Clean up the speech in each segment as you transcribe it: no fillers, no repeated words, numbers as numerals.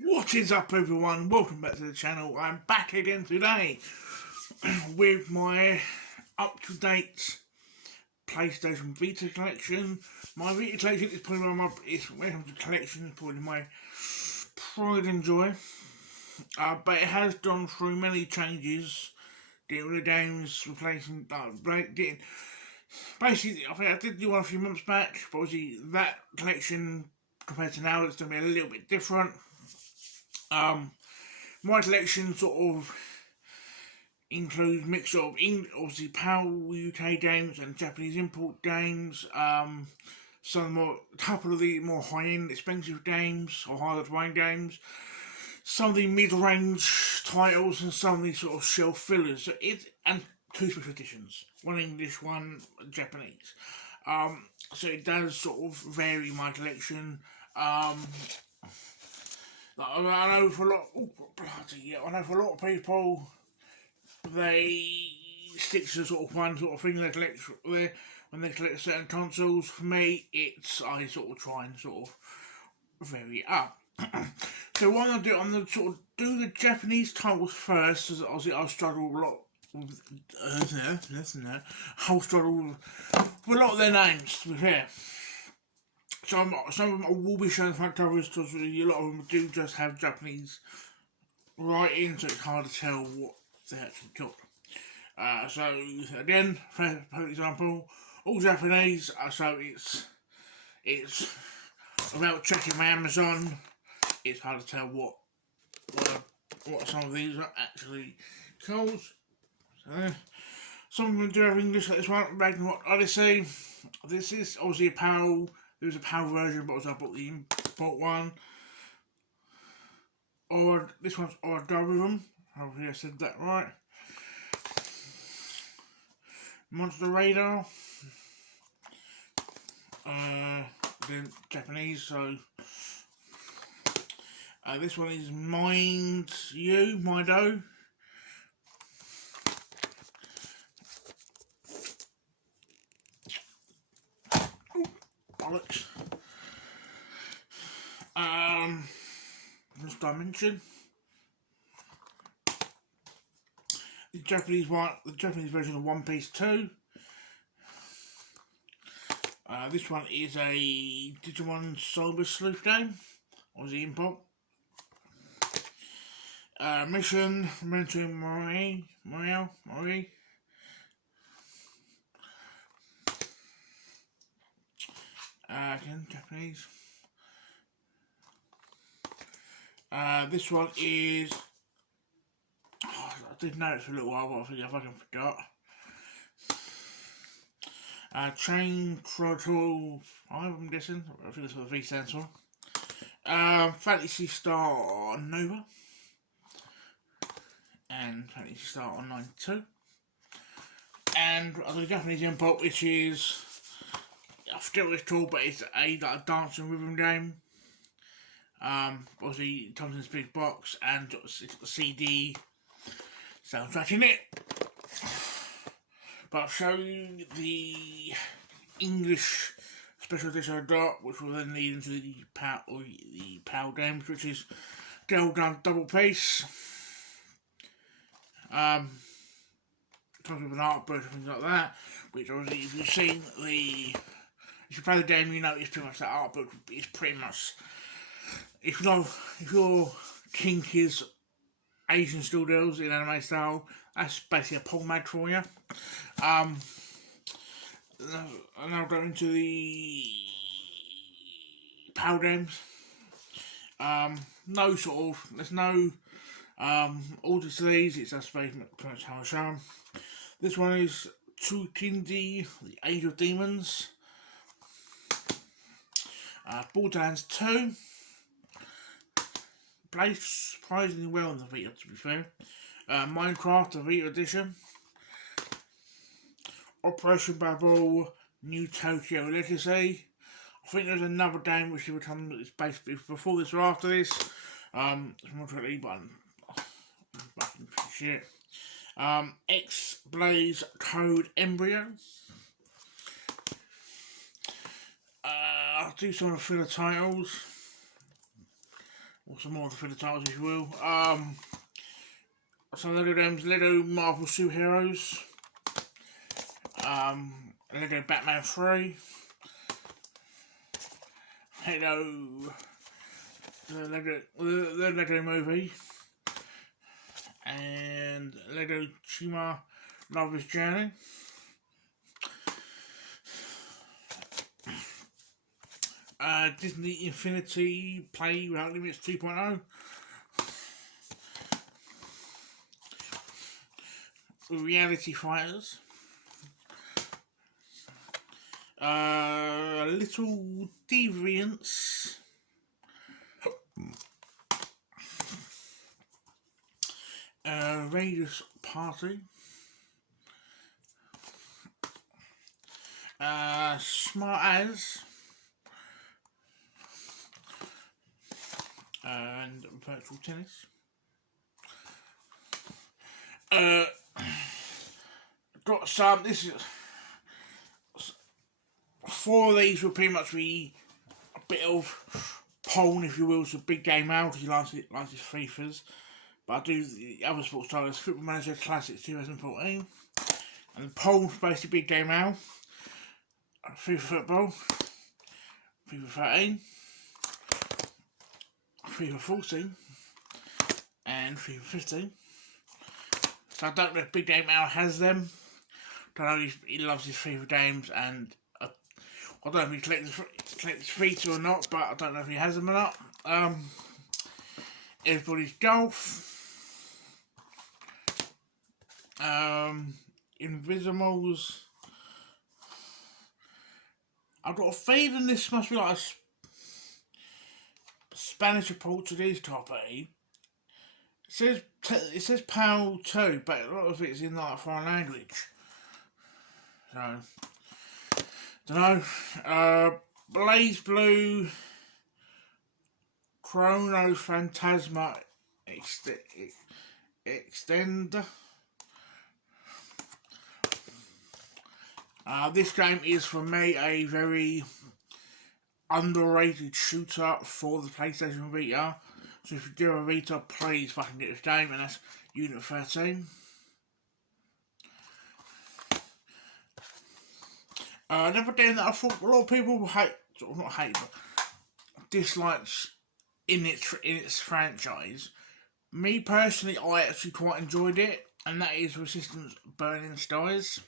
What is up, everyone? Welcome back to the channel. I'm back again today with my up-to-date PlayStation Vita collection. My Vita collection is probably when it comes to collection, is probably my pride and joy. But it has gone through many changes, getting rid of games, replacing, getting. Basically, I think I did do one a few months back, but obviously that collection compared to now, it's going to be a little bit different. My collection sort of includes a mixture of obviously PAL UK games and Japanese import games. A couple of the more high-end, expensive games or higher-to-end games. Some of the mid-range titles and some of the sort of shelf fillers. And two special editions, one English, one Japanese. So it does sort of vary my collection. I know for a lot of people, they stick to sort of one sort of thing they collect when they collect certain consoles. For me, I sort of try and sort of vary it up. So what I'm gonna sort of do the Japanese titles first, as obviously I struggle a lot with I'll struggle with a lot of their names, to be fair. Some of them I will be showing front covers because a lot of them do just have Japanese writing, so it's hard to tell what they actually got. So again, for example, all Japanese, so it's without checking my Amazon, it's hard to tell what some of these are actually called. So some of them do have English, like this one, Ragnarok Odyssey. This is obviously a PAL. There's a PAL version, but also I bought the import one. Or this one's Ordorum. Hopefully I said that right. Monster Radar. Then Japanese, so this one is Mido. Bollocks. This Dimension. The Japanese version of One Piece 2. This one is a Digimon Cyber Sleuth game, or the import. Mission, Mentoring Mori. Again, Japanese. This one is. I did know it for a little while, but I think I fucking forgot. Train Throttle 5, I'm guessing. I think that's what the V stands for. Fantasy Star Nova. And Fantasy Star Online 2. And the Japanese import, which is. I forget what it's called, but it's a dance and rhythm game. Obviously, it comes in this big box and it's got the CD soundtrack in it. But I'll show you the English special edition I got, which will then lead into the PAL games, which is Girl Gun Double Piece. Comes with an art book and things like that, which obviously if you play the game, you know it's pretty much that art book is pretty much, if your kink is Asian still deals in anime style, that's basically a pole mag for you. And I'll go into the PAL games. There's no order to these, it's just pretty much how I show them. This one is Tsukindi, the Age of Demons. Borderlands 2. Plays surprisingly well on the Vita, to be fair. Minecraft, the Vita edition. Operation Babel, New Tokyo Legacy. I think there's another game which will come that's based before this or after this. It's more totally, but shit. X-Blaze Code Embryo. I'll do some of the filler titles. or some more for the titles, if you will. Some Lego games: Lego Marvel Superheroes, Lego Batman 3, the Lego Movie, and Lego Chima Lover's Journey. Disney Infinity Play Without Limits 2.0. Reality Fighters. Little Deviants. Raiders Party. Smart As. And Virtual Tennis. Got some. This is 4 of these will pretty much be a bit of Pong, if you will. It's a big game out because he likes his FIFAs. But I do the other sports titles: Football Manager Classics 2014, and Pong's basically big game out. FIFA Football, FIFA 13, FIFA 14, and FIFA 15. So I don't know if Big Game Al has them. Don't know if he loves his FIFA games, and I don't know if he collects Vita or not, but I don't know if he has them or not. Everybody's Golf. Invisimals. I've got a feeling this must be like a Spanish or Portuguese type of E. It says PAL 2, but a lot of it's in like a foreign language. So, don't know. Blaze Blue, Chrono Phantasma Extender. This game is for me a very underrated shooter for the PlayStation Vita. So if you do a Vita, please fucking get this game, and that's Unit 13. Another game that I thought a lot of people hate, or not hate, but dislikes in its franchise. Me personally, I actually quite enjoyed it, and that is Resistance Burning Skies.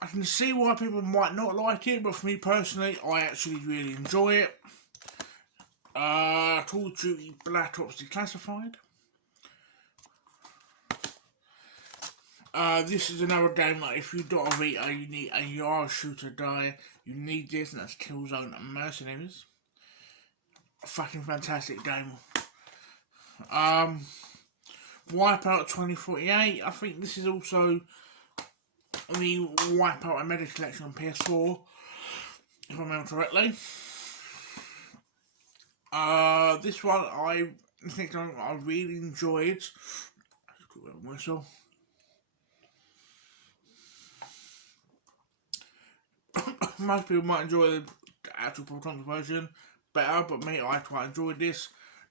I can see why people might not like it, but for me personally, I actually really enjoy it. Call of Duty Black Ops Declassified. This is another game that if you've got a Vita and you are a shooter guy, you need this, and that's Killzone and Mercenaries. A fucking fantastic game. Wipeout 2048. I think this is also the Wipeout and Meta Collection on PS4, if I remember correctly. This one I think I really enjoyed. Whistle. Most people might enjoy the actual Proton version better, but me, I quite enjoyed this.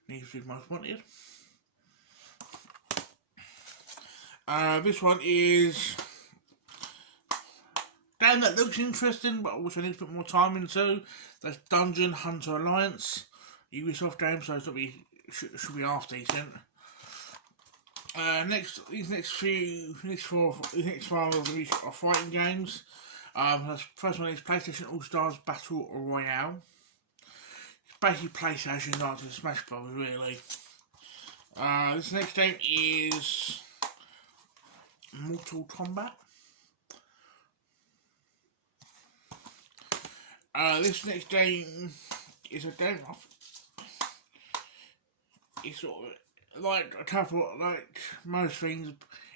Need to be most wanted. This one is a game that looks interesting, but also needs to put more time into. That's Dungeon Hunter Alliance, Ubisoft game, so should be half decent. These next four are fighting games. The first one is PlayStation All Stars Battle Royale. It's basically PlayStation not to Smash Bros. Really. This next game is Mortal Kombat. This next game is a game of. It's sort of like a couple, like most things.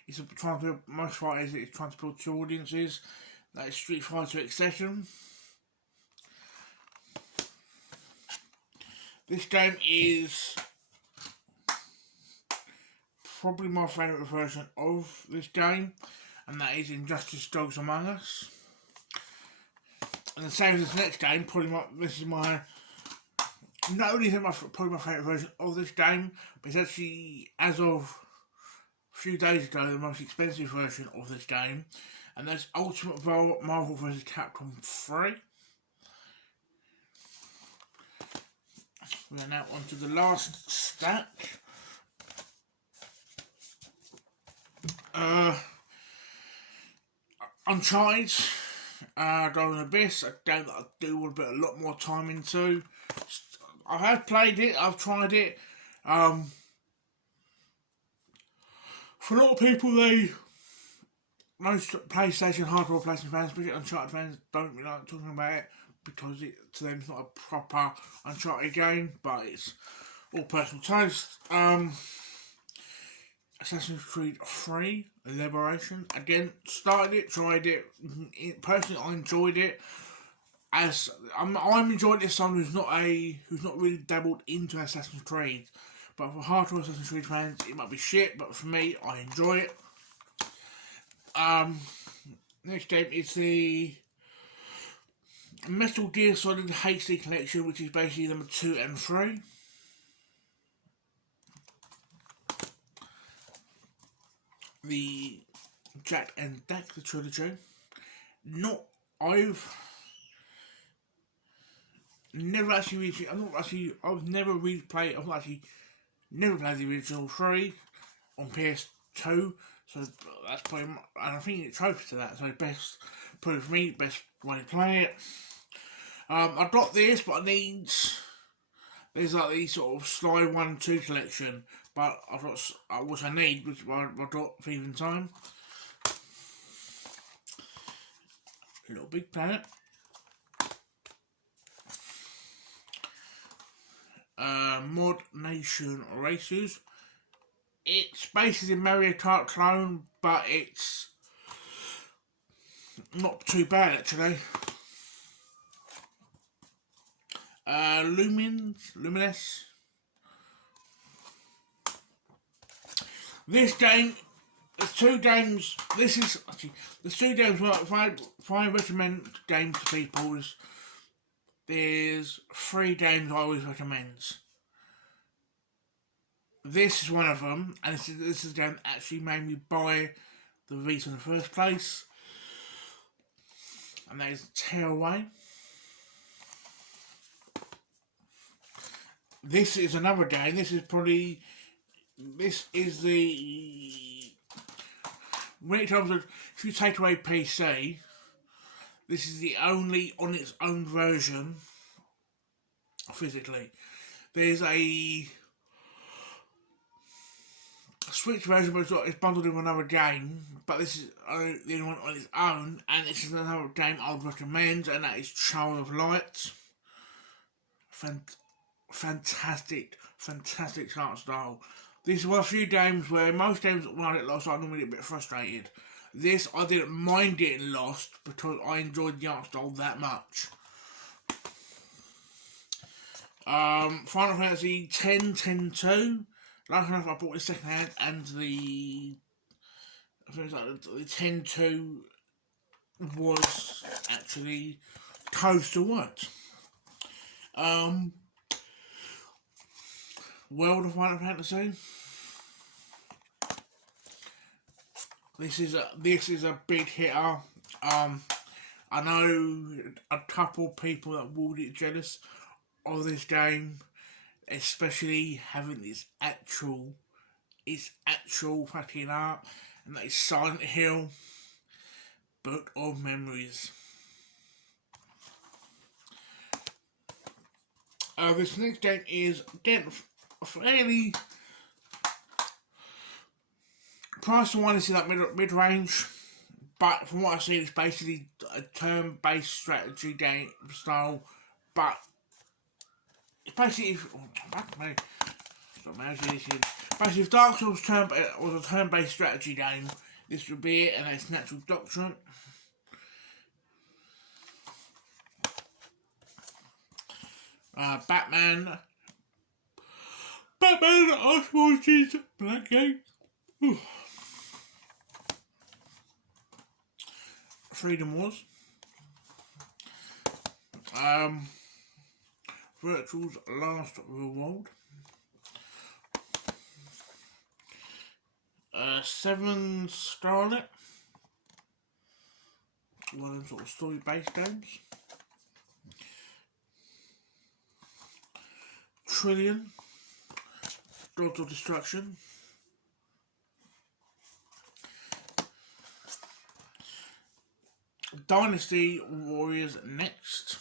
It's trying to most fighters. It's trying to build two audiences. Like Street Fighter Accession. This game is probably my favourite version of this game, and that is Injustice Dogs Among Us. And the same as this next game, this is my not only is it probably my favourite version of this game, but it's actually, as of a few days ago, the most expensive version of this game, and that's Ultimate Marvel vs. Capcom 3. We are now on to the last stack. Uncharted, Golden Abyss, a game that I do want to put a lot more time into. I have played it, I've tried it. For a lot of people, most PlayStation hardcore PlayStation fans, especially Uncharted fans, don't really like talking about it because to them it's not a proper Uncharted game, but it's all personal taste. Assassin's Creed 3 Liberation. Again, started it, tried it. Personally, I enjoyed it. As I'm enjoying this. Someone who's not really dabbled into Assassin's Creed, but for hardcore Assassin's Creed fans, it might be shit. But for me, I enjoy it. Next game is the Metal Gear Solid HD Collection, which is basically number 2 and 3. The Jack and Daxter trilogy. I've never actually I've never really played. I've actually never played the original 3 on PS2. So that's probably, and I think it's trophy to that. So best, probably for me, best way to play it. I got this, but there's like the sort of Sly 1-2 collection, but I've got what I need, which I got Thieving Time. Little Big Planet. Mod Nation Races. It's basically a Mario Kart clone, but it's not too bad actually. Luminous. This game, there's 2 games. This is actually there's 2 games. If I recommend games to people, there's 3 games I always recommend. This is one of them, and this is a game that actually made me buy the Vita in the first place, and that is Tearaway. This is another game. This is the, when it comes to, if you take away PC, this is the only on its own version physically. There's a Switch version, but it's bundled with another game, but this is the only one on its own, and this is another game I would recommend, and that is Child of Light. Fantastic art style. This is one of a few games where most games when I get lost I normally get a bit frustrated. This I didn't mind getting lost because I enjoyed the art style that much. Final Fantasy 10-2. Like enough, I bought it second hand, and the 10-2 was actually close to what? World of Final Fantasy. This is a big hitter. I know a couple of people that will get jealous of this game, especially having its actual fucking art, and that is Silent Hill, Book of Memories. This next game is again fairly price one is in that mid range, but from what I see, it's basically a turn-based strategy game style, but it's basically basically if Dark Souls was a turn-based strategy game, this would be it, and it's Natural Doctrine. Batman Osmosis Blackgate. Freedom Wars. Virtual's Last Reward. 7 Scarlet. One of them sort of story-based games. Trillion. Gods of Destruction. Dynasty Warriors Next.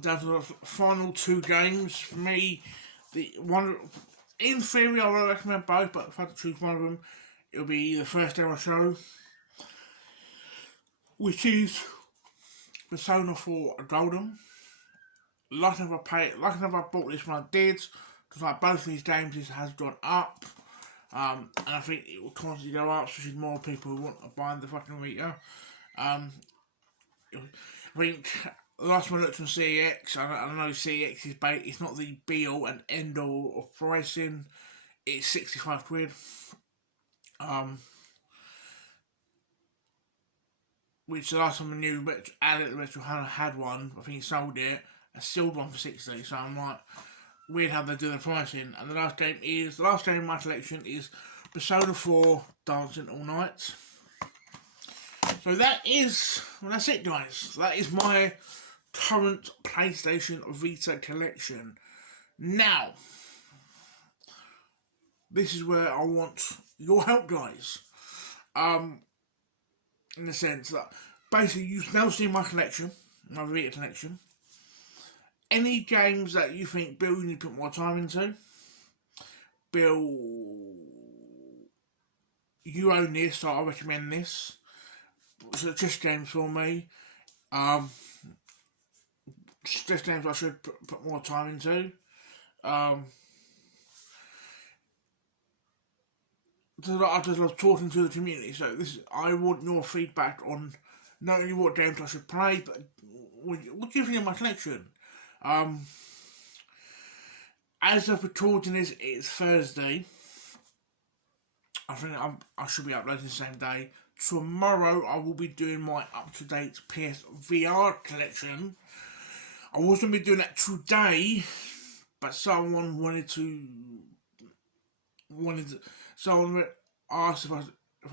Down to the final 2 games. For me, the one in theory I would recommend both, but if I had to choose one of them, it'll be the first ever show, which is Persona 4 Golden. Like if I bought this one, I did, because like both of these games, this has gone up. And I think it will constantly go up, so there's more people who want to buy the fucking Vita. I think the last one I looked on CEX, I know CEX is it's not the be all and end all of pricing. It's 65 quid. Which the last time I knew, Retro had one, I think he sold it, I sold one for 60, so I'm like, weird how they do the pricing. And the last game in my collection is Persona 4 Dancing All Night. So that's it, guys. That is my current PlayStation Vita collection. Now, this is where I want your help, guys. In the sense that basically you've now seen my collection, my Vita collection. Any games that you think, Bill, you need to put more time into, Bill, you own this, so I recommend this. So just games for me. Just games I should put more time into. I just love talking to the community, so I want your feedback on not only what games I should play, but what do you think of my collection? As of recording this, it's Thursday. I think I should be uploading the same day. Tomorrow I will be doing my up-to-date PS VR collection. I was going to be doing that today, but someone asked if I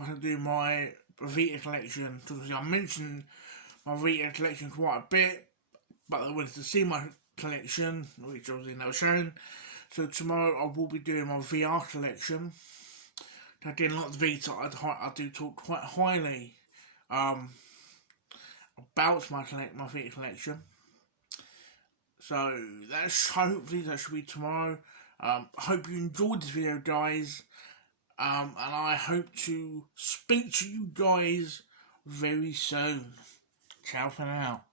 could do my Vita collection, because I mentioned my Vita collection quite a bit, but they wanted to see my collection, which obviously never shown. So tomorrow I will be doing my VR collection. Again, like the Vita, I do talk quite highly about my Vita collection. So hopefully that should be tomorrow. I hope you enjoyed this video, guys. And I hope to speak to you guys very soon. Ciao for now.